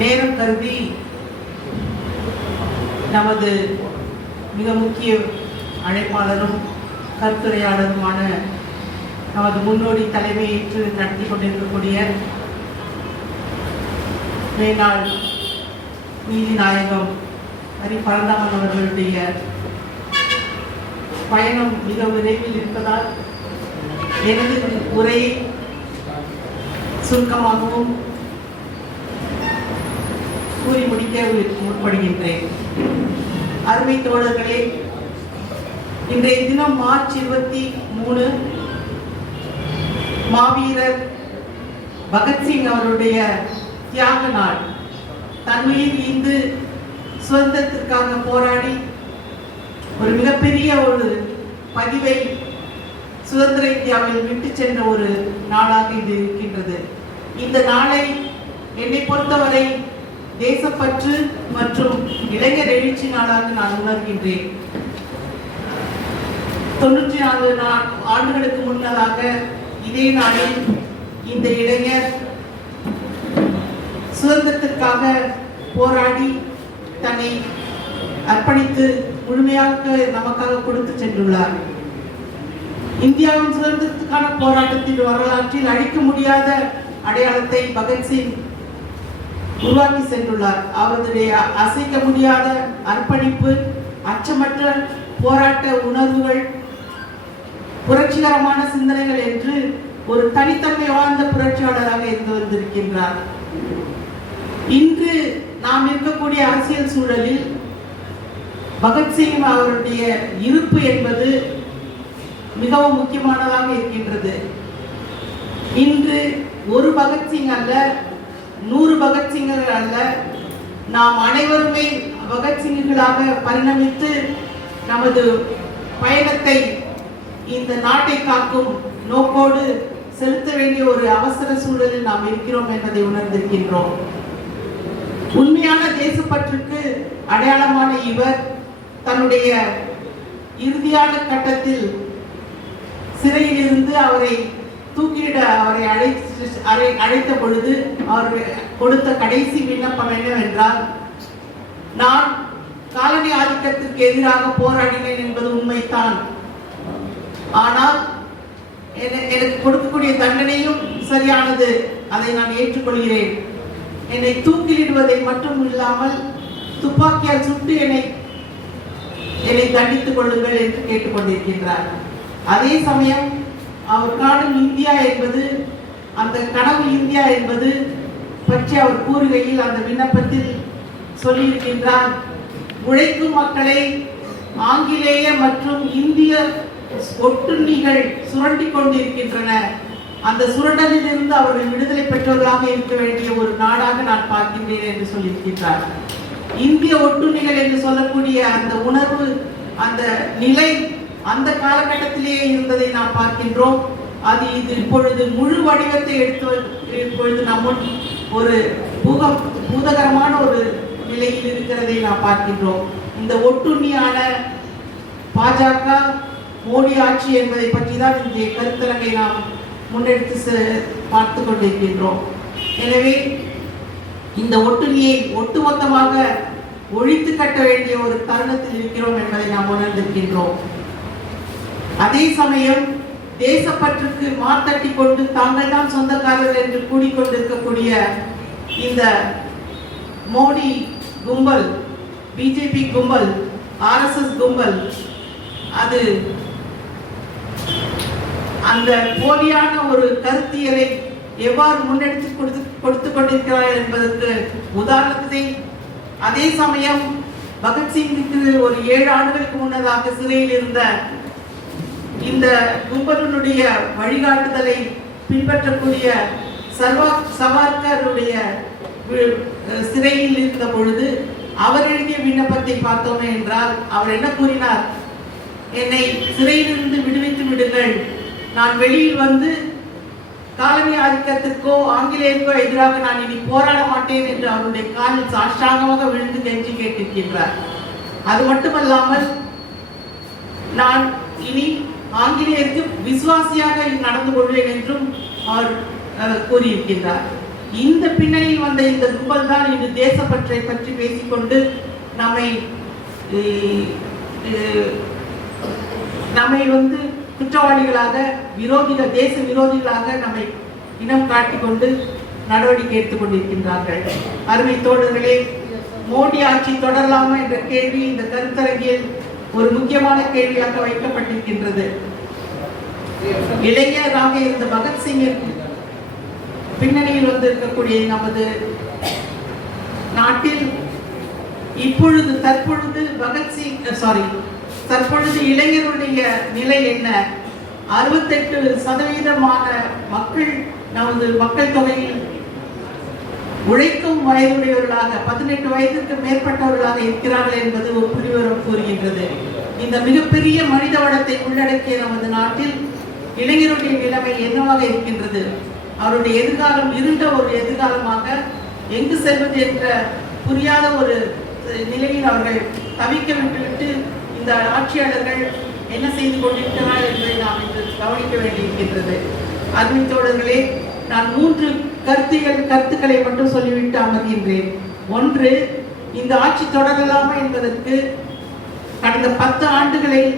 நேரம் கருதி நமது மிக முக்கிய அழைப்பாளரும் கருத்துரையாளருமான நமது முன்னோடி தலைமையேற்று நடத்தி கொண்டிருக்கக்கூடிய மேனாள் நீதி நாயகம் ஹரி பரந்தாமன் அவர்களுடைய பயணம் மிக விரைவில் இருப்பதால் எனது உரையை சுருக்கமாகவும் கூறி முடிக்க முற்படுகின்றேன். அருமை தோழர்களே இன்றைய தினம் மார்ச் இருபத்தி மூணு மாவீரர் பகத்சிங் அவருடைய தியாக நாள். தன்மையில் ஈந்து சுதந்திரத்திற்காக போராடி ஒரு மிகப்பெரிய ஒரு பதிவை சுதந்திர இந்தியாவில் விட்டு சென்ற ஒரு நாளாக இது இருக்கின்றது. இந்த நாளை என்னை பொறுத்தவரை தேசப்பற்று மற்றும் இளைஞர் எழுச்சி நாளாக நான் உணர்கின்றேன். தொண்ணூற்றி நாலு நா- ஆண்டுகளுக்கு முன்னதாக இதே நாளில் இந்த இளைஞர் சுதந்திரத்திற்காக போராடி தன்னை அர்ப்பணித்து முழுமையாக நமக்காக கொடுத்து சென்றுள்ளார். இந்தியாவின் சுதந்திரத்துக்கான போராட்டத்தின் வரலாற்றில் அழிக்க முடியாத அடையாளத்தை பகத்சிங் உருவாக்கி சென்றுள்ளார். அவருடைய அசைக்க முடியாத அர்ப்பணிப்பு அச்சமற்ற போராட்ட உணர்வுகள் புரட்சிகரமான சிந்தனைகள் என்று ஒரு தனித்தன்மை வாழ்ந்த புரட்சியாளராக இருந்து வந்திருக்கின்றார். இன்று நாம் இருக்கக்கூடிய அரசியல் சூழலில் பகத்சிங் அவருடைய இருப்பு என்பது மிகவும் முக்கியமானதாக இருக்கின்றது. இன்று ஒரு பகத்சிங் அல்ல நூறு பகத்சிங்கர்கள் அல்ல நாம் அனைவருமே பகத்சிங்கர்களாக பரிணமித்து நமது பயணத்தை இந்த நாட்டை காக்கும் நோக்கோடு செலுத்த வேண்டிய ஒரு அவசர சூழலில் நாம் இருக்கிறோம் என்பதை உணர்ந்திருக்கின்றோம். உண்மையான தேசப்பற்றுக்கு அடையாளமான இவர் தன்னுடைய இறுதியான கட்டத்தில் சிறையில் இருந்து அவரை தூக்கிலிட அவரை அழைத்து அழை- அழைத்த பொழுது அவர் கொடுத்த கடைசி விண்ணப்பம் என்னவென்றால் நான் காலனி ஆதிக்கத்திற்கு எதிராக போராடினேன் என்பது உண்மைதான். ஆனால் எனக்கு கொடுக்கக்கூடிய தண்டனையும் சரியானது. அதை நான் ஏற்றுக்கொள்கிறேன். என்னை தூக்கிலிடுவதை மட்டும் இல்லாமல் துப்பாக்கியால் சுட்டு என்னை என்னை தண்டித்துக் கொள்ளுங்கள் என்று கேட்டுக்கொண்டிருக்கின்றார். அதே சமயம் அவர் காணும் இந்தியா என்பது அந்த கனவு இந்தியா என்பது பற்றி அவர் கூறுகையில் அந்த விண்ணப்பத்தில் சொல்லியிருக்கின்றார். உழைக்கும் மக்களை ஆங்கிலேய மற்றும் இந்திய ஒட்டுண்ணிகள் சுரண்டி கொண்டிருக்கின்றன. அந்த சுரண்டலில் இருந்து அவர்கள் விடுதலை பெற்றவர்களாக இருக்க வேண்டிய ஒரு நாடாக நான் பார்க்கின்றேன் என்று சொல்லியிருக்கின்றார். இந்திய ஒட்டுண்ணிகள் என்று சொல்லக்கூடிய அந்த உணர்வு அந்த நிலை அந்த காலகட்டத்திலேயே இருந்ததை நாம் பார்க்கின்றோம். அது இது இப்பொழுது முழு வடிவத்தை எடுத்து இப்பொழுது நம் ஒரு பூகம் பூதகரமான ஒரு நிலையில் இருக்கிறதை நாம் பார்க்கின்றோம். இந்த ஒட்டுண்ணியான பாஜக மோடி ஆட்சி என்பதை பற்றி தான் இன்றைய கருத்தரங்கை நாம் முன்னெடுத்து செ- பார்த்து கொண்டிருக்கின்றோம். எனவே இந்த ஒட்டுண்ணியை ஒட்டுமொத்தமாக ஒழித்து கட்ட வேண்டிய ஒரு தருணத்தில் இருக்கிறோம் என்பதை நாம் உணர்ந்திருக்கின்றோம். அதே சமயம் தேசப்பற்றுக்கு மாத்தட்டி கொண்டு தாங்கள் தான் சொந்தக்காரர்கள் என்று கூடிக்கொண்டிருக்கக்கூடிய இந்த மோடி கும்பல் பிஜேபி கும்பல் ஆர்எஸ்எஸ் கும்பல் அது அந்த போலியான ஒரு கருத்தியலை எவ்வாறு முன்னெடுத்து கொடுத்து கொடுத்து கொண்டிருக்கிறார் என்பதற்கு உதாரணத்தை அதே சமயம் பகத்சிங்குக்கு ஒரு ஏழு ஆண்டுகளுக்கு முன்னதாக சிறையில் இருந்த இந்த கும்பலனுடைய வழிகாட்டுதலை பின்பற்றக்கூடிய சர்வா சவார்கருடைய சிறையில் இருந்த பொழுது அவர் எழுதிய விண்ணப்பத்தை பார்த்தோமே என்றால் அவர் என்ன கூறினார்? என்னை சிறையிலிருந்து விடுவித்து விடுங்கள். நான் வெளியில் வந்து காலனி ஆதிக்கத்திற்கோ ஆங்கிலேயருக்கோ எதிராக நான் இனி போராட மாட்டேன் என்று அவருடைய காலில் சாஷ்டாங்கமாக விழுந்து கெஞ்சி கேட்டிருக்கின்றார். அது மட்டுமல்லாமல் நான் இனி ஆங்கிலேயருக்கு விசுவாசியாக நடந்து கொள்வேன் என்றும் அவர் கூறியிருக்கின்றார். இந்த பின்னணியில் வந்த இந்த கும்பல் தான் இன்று தேசப்பற்றை பற்றி பேசிக்கொண்டு நம்மை நம்மை வந்து குற்றவாளிகளாக விரோதிகள் தேச விரோதிகளாக நம்மை இனம் காட்டிக்கொண்டு நடவடிக்கை எடுத்துக் கொண்டிருக்கின்றார்கள். அருமை தோழர்களே மோடி ஆட்சி தொடரலாமா என்ற கேள்வி இந்த கருத்தரங்கில் ஒரு முக்கியமான கேள்வியாக வைக்கப்பட்டிருக்கின்றது. இளைஞராக இருந்த பகத்சிங்கின் பின்னணியில் வந்து இருக்கக்கூடிய நமது நாட்டில் இப்பொழுது தற்பொழுது பகத்சிங் சாரி தற்பொழுது இளைஞருடைய நிலை என்ன? அறுபத்தெட்டு சதவீதமான மக்கள் நமது மக்கள் தொகையில் உழைக்கும் வயதுடையவர்களாக பதினெட்டு வயதிற்கு மேற்பட்டவர்களாக இருக்கிறார்கள் என்பது ஒரு புரிவரம் கூறுகின்றது. இந்த மிகப்பெரிய மனித வளத்தை உள்ளடக்கிய நமது நாட்டில் இளைஞருடைய நிலைமை என்னவாக இருக்கின்றது? அவருடைய எதிர்காலம் இருண்ட ஒரு எதிர்காலமாக எங்கு செல்வது என்ற புரியாத ஒரு நிலையில் அவர்கள் தவிக்க விட்டுவிட்டு இந்த ஆட்சியாளர்கள் என்ன செய்து கொண்டிருக்கிறார்கள் என்பதை நாம் இன்று கவனிக்க வேண்டியிருக்கின்றது. அருமை தோழர்களே நான் மூன்று கருத்துகள் கருத்துக்களை மட்டும் சொல்லிவிட்டு அமர்கின்றேன். ஒன்று இந்த ஆட்சி தொடரலாமா என்பதற்கு கடந்த பத்து ஆண்டுகளில்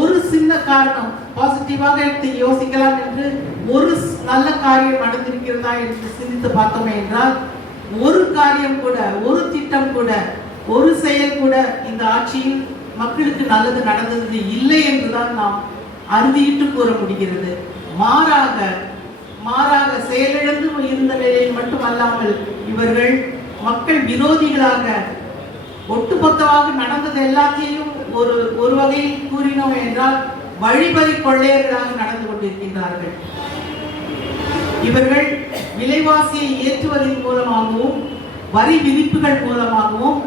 ஒரு சின்ன காரணம் பாசிட்டிவாக எடுத்து யோசிக்கலாம் என்று ஒரு நல்ல காரியம் நடந்திருக்கிறதா என்று சிந்தித்து பார்த்தோமே என்றால் ஒரு காரியம் கூட ஒரு திட்டம் கூட ஒரு செயல் கூட இந்த ஆட்சியில் மக்களுக்கு நல்லது நடந்தது இல்லை என்றுதான் நாம் அறுதியிட்டு கூற முடிகிறது. மாறாக மாறாக செயலிழந்து இருந்த நிலையில் மட்டுமல்லாமல் இவர்கள் மக்கள் விரோதிகளாக ஒட்டுமொத்தமாக நடந்தது எல்லாத்தையும் ஒரு ஒரு வகையில் கூறினோம் என்றால் வழிபறி கொள்ளையர்களாக நடந்து கொண்டிருக்கின்றார்கள். இவர்கள் விலைவாசியை ஏற்றுவதன் மூலமாகவும் வரி விதிப்புகள் மூலமாகவும்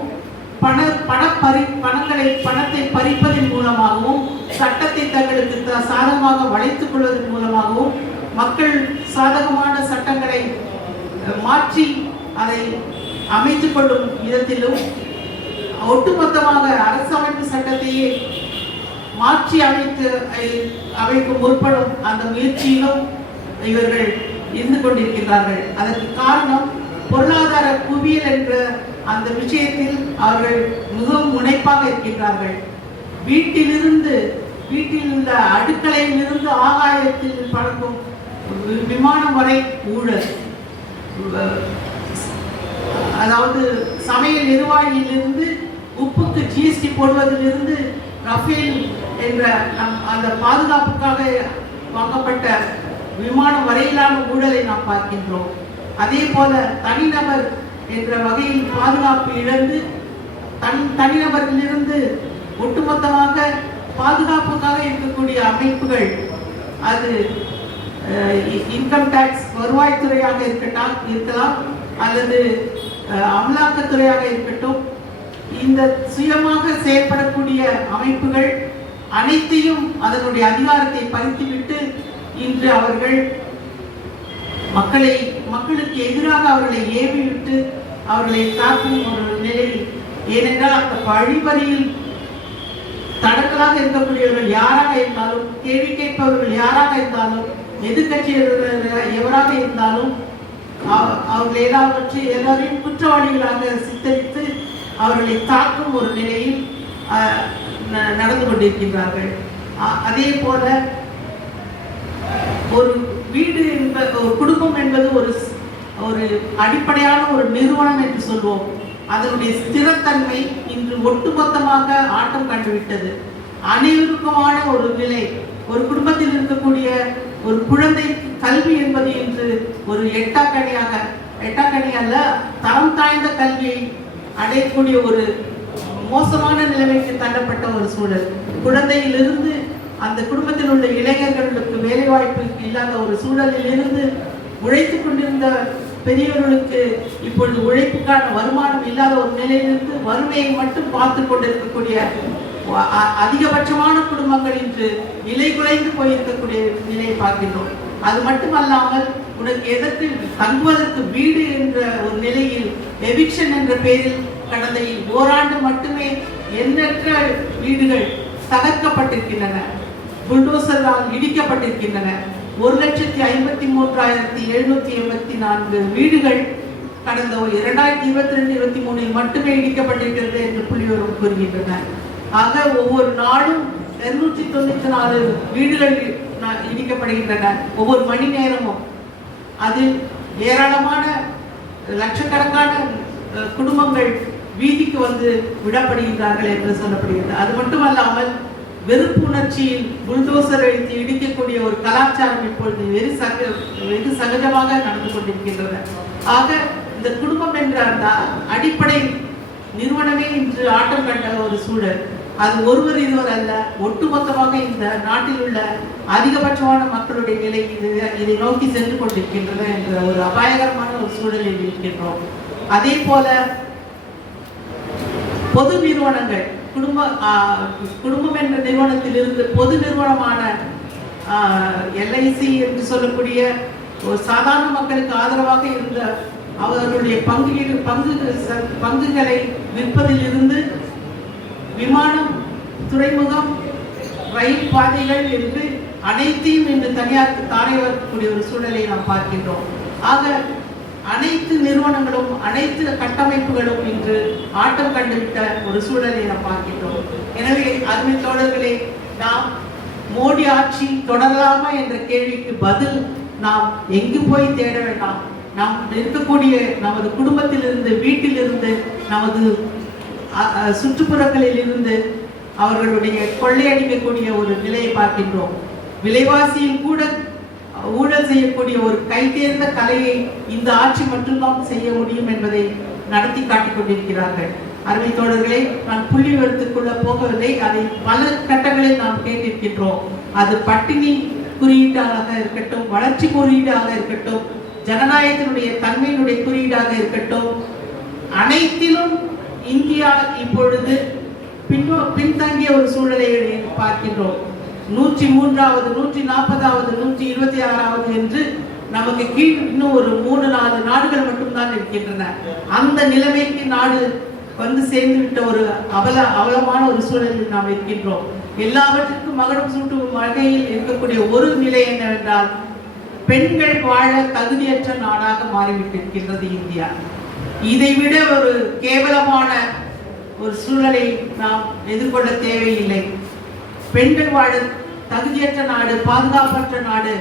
பண பண பறி பணங்களை பணத்தை பறிப்பதன் மூலமாகவும் சட்டத்தை தங்களுக்கு த- சாதகமாக வளைத்துக் கொள்வதன் மூலமாகவும் மக்கள் சாதகமான சட்டங்களை மாற்றி அதை அமைத்துக் கொள்ளும் விதத்திலும் ஒட்டுமொத்தமாக அரசமைப்பு சட்டத்தையே மாற்றி அமைத்து அமைப்பு அமைக்க முற்படும் அந்த முயற்சியிலும் இவர்கள் இருந்து கொண்டிருக்கிறார்கள் அதற்கு காரணம் பொருளாதார குவியல் என்ற அந்த விஷயத்தில் அவர்கள் மிகவும் முனைப்பாக இருக்கின்றார்கள். வீட்டிலிருந்து வீட்டில் இருந்த அடுக்கலையிலிருந்து ஆகாயத்தில் பறக்கும் விமானம் வரை ஊழல். அதாவது சமையல் நிர்வாகியிலிருந்து உப்புக்கு ஜிஎஸ்டி போடுவதிலிருந்து ரஃபேல் என்ற அந்த பாதுகாப்புக்காக வாங்கப்பட்ட விமானம் வரையிலான ஊழலை நாம் பார்க்கின்றோம். அதே போல தனிநபர் என்ற வகையில் பாதுகாப்பு இழந்து தன் தனிநபரிலிருந்து ஒட்டுமொத்தமாக பாதுகாப்புக்காக இருக்கக்கூடிய அமைப்புகள் அது இன்கம் டேக்ஸ் வருவாய்த்துறையாக இருக்கட்டால் இருக்கலாம் அல்லது அமலாக்கத்துறையாக இருக்கட்டும் இந்த சுயமாக செயல்படக்கூடிய அமைப்புகள் அனைத்தையும் அதனுடைய அதிகாரத்தை பறித்துவிட்டு இன்று அவர்கள் மக்களை மக்களுக்கு எதிராக அவர்களை ஏவிவிட்டு அவர்களை தாக்கும் ஒரு நிலையில் ஏனென்றால் அந்த வழிபறியில் தடங்களாக இருக்கக்கூடியவர்கள் யாராக இருந்தாலும் கேள்வி கேட்பவர்கள் யாராக இருந்தாலும் எதிர்கட்சி எவராக இருந்தாலும் அவ- அவர்கள் ஏதாவது எல்லாரையும் குற்றவாளிகளாக சித்தரித்து அவர்களை தாக்கும் ஒரு நிலையில் அஹ், ந- நடந்து கொண்டிருக்கின்றார்கள். அதே போல ஒரு வீடு என்ப ஒரு குடும்பம் என்பது ஒரு ஒரு அடிப்படையான ஒரு நிறுவனம் என்று சொல்வோம். அதனுடைய ஸ்திரத்தன்மை இன்று ஒட்டுமொத்தமாக ஆட்டம் கண்டுவிட்டது. அனைவருக்குமான ஒரு நிலை ஒரு குடும்பத்தில் இருக்கக்கூடிய ஒரு குழந்தை கல்வி என்பது இன்று ஒரு எட்டாக்கணியாக எட்டாக்கணி அல்ல தரம் தாய்ந்த கல்வியை அடையக்கூடிய ஒரு மோசமான நிலைமைக்கு தள்ளப்பட்ட ஒரு சூழல். குழந்தையிலிருந்து அந்த குடும்பத்தில் உள்ள இளைஞர்களுக்கு வேலைவாய்ப்பு இல்லாத ஒரு சூழலில் இருந்து உழைத்து கொண்டிருந்த பெரியவர்களுக்கு இப்பொழுது உழைப்புக்கான வருமானம் இல்லாத ஒரு நிலையிலிருந்து வறுமையை மட்டும் பார்த்து கொண்டிருக்கக்கூடிய அதிகபட்சமான குடும்பங்கள் இன்று நிலை குலைந்து போயிருக்கக்கூடிய நிலையை பார்க்கின்றோம். அது மட்டுமல்லாமல் உனக்கு எதற்கு தங்குவதற்கு வீடு என்ற ஒரு நிலையில் எவிக்ஷன் என்ற பெயரில் கடந்த ஓராண்டு மட்டுமே எண்ணற்ற வீடுகள் தகர்க்கப்பட்டிருக்கின்றன. புல்டோசரால் இடிக்கப்பட்டிருக்கின்றன. ஒரு லட்சத்தி ஐம்பத்தி மூன்றாயிரத்தி எழுநூத்தி எண்பத்தி நான்கு வீடுகள் கடந்த இரண்டாயிரத்தி இருபத்தி ரெண்டு இருபத்தி மூணில் மட்டுமே இடிக்கப்பட்டிருக்கிறது என்று புள்ளிவரம் கூறுகின்றன ஆக ஒவ்வொரு நாளும் இருநூற்றி தொண்ணூத்தி நாலு வீடுகள் இடிக்கப்படுகின்றன. ஒவ்வொரு மணி நேரமும். அதில் ஏராளமான லட்சக்கணக்கான குடும்பங்கள் வீதிக்கு வந்து விடப்படுகின்றார்கள் என்று சொல்லப்படுகிறது. அது மட்டுமல்லாமல் வெறுப்பு உணர்ச்சியில் புல்டோசர் அழித்து இடிக்கக்கூடிய ஒரு கலாச்சாரம் இப்பொழுது வெறு சக வெகு சகஜமாக நடந்து கொண்டிருக்கின்றது. ஆக இந்த குடும்பம் என்ற அந்த அடிப்படை நிறுவனமே இன்று ஆட்டம் கண்ட ஒரு சூழல். அது ஒருவர் இருவர் அல்ல. ஒட்டுமொத்தமாக இந்த நாட்டில் உள்ள அதிகபட்சமான மக்களுடைய நிலை இது இதை நோக்கி சென்று கொண்டிருக்கின்றன என்ற ஒரு அபாயகரமான ஒரு சூழலில் இருக்கின்றோம். அதே போல பொது நிறுவனங்கள் குடும்ப குடும்பம் என்ற நிறுவனத்திலிருந்து பொது நிறுவனமான எல்ஐசி என்று சொல்லக்கூடிய ஒரு சாதாரண மக்களுக்கு ஆதரவாக இருந்த அவர்களுடைய பங்கு பங்கு ச- பங்குகளை விற்பதிலிருந்து விமானம் துறைமுகம் ரயில் பாதைகள் என்று அனைத்தையும் இன்று தனியார் தாரை வரக்கூடிய ஒரு சூழலை நாம் பார்க்கின்றோம். ஆக அனைத்து நிறுவனங்களும் அனைத்து கட்டமைப்புகளும் இன்று ஆட்டம் கண்டுவிட்ட ஒரு சூழலை நாம் பார்க்கின்றோம். எனவே அருமை தோழர்களே நாம் மோடி ஆட்சி தொடரலாமா என்ற கேள்விக்கு பதில் நாம் எங்கு போய் தேட வேண்டாம். நாம் இருக்கக்கூடிய நமது குடும்பத்திலிருந்து வீட்டிலிருந்து நமது சுற்றுப்புறங்களில் இருந்து அவர்களுடைய கொள்ளையடிக்கக்கூடிய ஒரு நிலையை பார்க்கின்றோம். விலைவாசியில் கூட ஊழல் செய்யக்கூடிய ஒரு கைதேர்ந்த கலையை இந்த ஆட்சி மட்டும்தான் செய்ய முடியும் என்பதை நடத்தி காட்டிக் கொண்டிருக்கிறார்கள். அருமை தோழர்களை நான் புள்ளி விவரத்துக்குள்ள போகவில்லை. அதை பல கட்டங்களில் நாம் கேட்டிருக்கின்றோம். அது பட்டினி குறியீடாக இருக்கட்டும் வளர்ச்சி குறியீடாக இருக்கட்டும் ஜனநாயகத்தினுடைய தன்மையினுடைய குறியீடாக இருக்கட்டும் அனைத்திலும் இந்தியா இப்பொழுது பின்போ பின்தங்கிய ஒரு சூழலை பார்க்கின்றோம். நூற்றி மூன்றாவது நூற்றி நாற்பதாவது நூற்றி இருபத்தி ஆறாவது என்று நமக்கு கீழ் இன்னும் ஒரு மூணு நாலு நாடுகள் மட்டும்தான் இருக்கின்றன. அந்த நிலைமைக்கு நாடு வந்து சேர்ந்து விட்ட ஒரு அவல அவலமான ஒரு சூழலில் நாம் இருக்கின்றோம். எல்லாவற்றிற்கும் மகடம் சூட்டும் வகையில் இருக்கக்கூடிய ஒரு நிலை என்னவென்றால் பெண்கள் வாழ தகுதியற்ற நாடாக மாறிவிட்டிருக்கின்றது இந்தியா. இதைவிட ஒரு கேவலமான ஒரு சூழலை நாம் எதிர்கொள்ள தேவையில்லை. பெண்கள் வாழ தகுதியற்ற நாடு பாதுகாப்பற்ற நாடு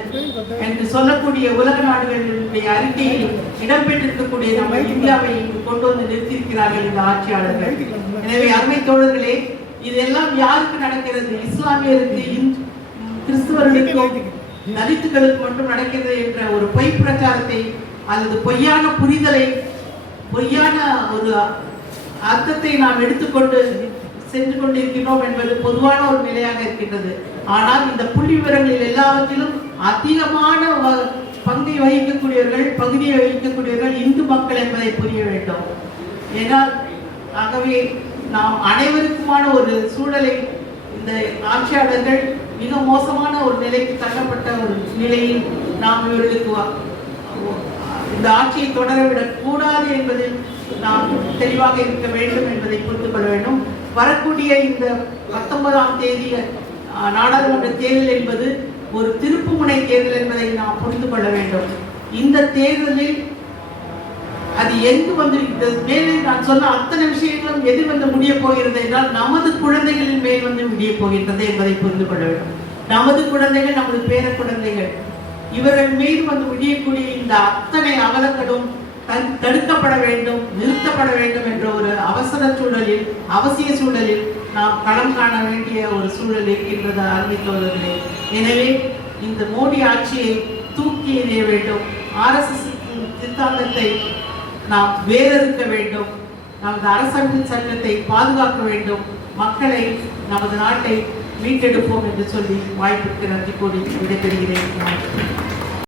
என்று சொல்லக்கூடிய உலக நாடுகளுடைய அறிக்கையில் இடம்பெற்றிருக்கக்கூடிய நம்ம இந்தியாவை இங்கு கொண்டு வந்து நிறுத்தியிருக்கிறார்கள் இந்த ஆட்சியாளர்கள். எனவே அருமை தோழர்களே இதெல்லாம் யாருக்கு நடக்கிறது? இஸ்லாமியருக்கு கிறிஸ்துவர்களுக்கும் தலித்துகளுக்கு மட்டும் நடக்கிறது என்ற ஒரு பொய் பிரச்சாரத்தை அல்லது பொய்யான புரிதலை பொய்யான ஒரு அர்த்தத்தை நாம் எடுத்துக்கொண்டு சென்று கொண்டிருக்கின்றோம் என்பது பொதுவான ஒரு நிலையாக இருக்கின்றது. ஆனால் இந்த புள்ளி விவரங்களில் எல்லாவற்றிலும் அதிகமான வ- பங்கை வகிக்கக்கூடியவர்கள் பகுதியை வகிக்கக்கூடியவர்கள் இந்து மக்கள் என்பதை புரிய வேண்டும். ஏனால் ஆகவே நாம் அனைவருக்குமான ஒரு சூழலை இந்த ஆட்சியாளர்கள் மிக மோசமான ஒரு நிலைக்கு தள்ளப்பட்ட ஒரு நிலையில் நாம் இவர்களுக்கு இந்த ஆட்சியை தொடரவிடக் கூடாது என்பதில் நாம் தெளிவாக இருக்க வேண்டும் என்பதை புரிந்து கொள்ள வேண்டும். வரக்கூடிய இந்த பத்தொன்பதாம் தேதி நாடாளுமன்ற தேர்தல் என்பது ஒரு திருப்புமுனை தேர்தல் என்பதை நாம் புரிந்து கொள்ள வேண்டும். இந்த தேர்தலில் அது எங்கு வந்திருக்கிறது? மேலே நான் சொன்ன அத்தனை விஷயங்களும் எது வந்து முடிய போகிறது என்றால் நமது குழந்தைகளின் மேல் வந்து முடிய போகின்றது என்பதை புரிந்து கொள்ள வேண்டும். நமது குழந்தைகள் நமது பேர குழந்தைகள் இவர்கள் மீது வந்து முடியக்கூடிய இந்த அத்தனை அவலங்களும் தடுக்கப்பட வேண்டும் நிறுத்தப்பட வேண்டும் என்ற ஒரு அவசர சூழலில் அவசிய சூழலில் நாம் களம் காண வேண்டிய ஒரு சூழல் இருக்கின்றது ஆரம்பித்தவர்களே எனவே இந்த மோடி ஆட்சியை தூக்கி எறிய வேண்டும். ஆர்எஸ்எஸ் சித்தாந்தத்தை நாம் வேறறுக்க வேண்டும். நமது அரசமைப்பு சட்டத்தை பாதுகாக்க வேண்டும். மக்களை நமது நாட்டை மீட்டெடுப்போம் என்று சொல்லி வாய்ப்புக்கு நன்றி கூறி விடைபெறுகிறேன்.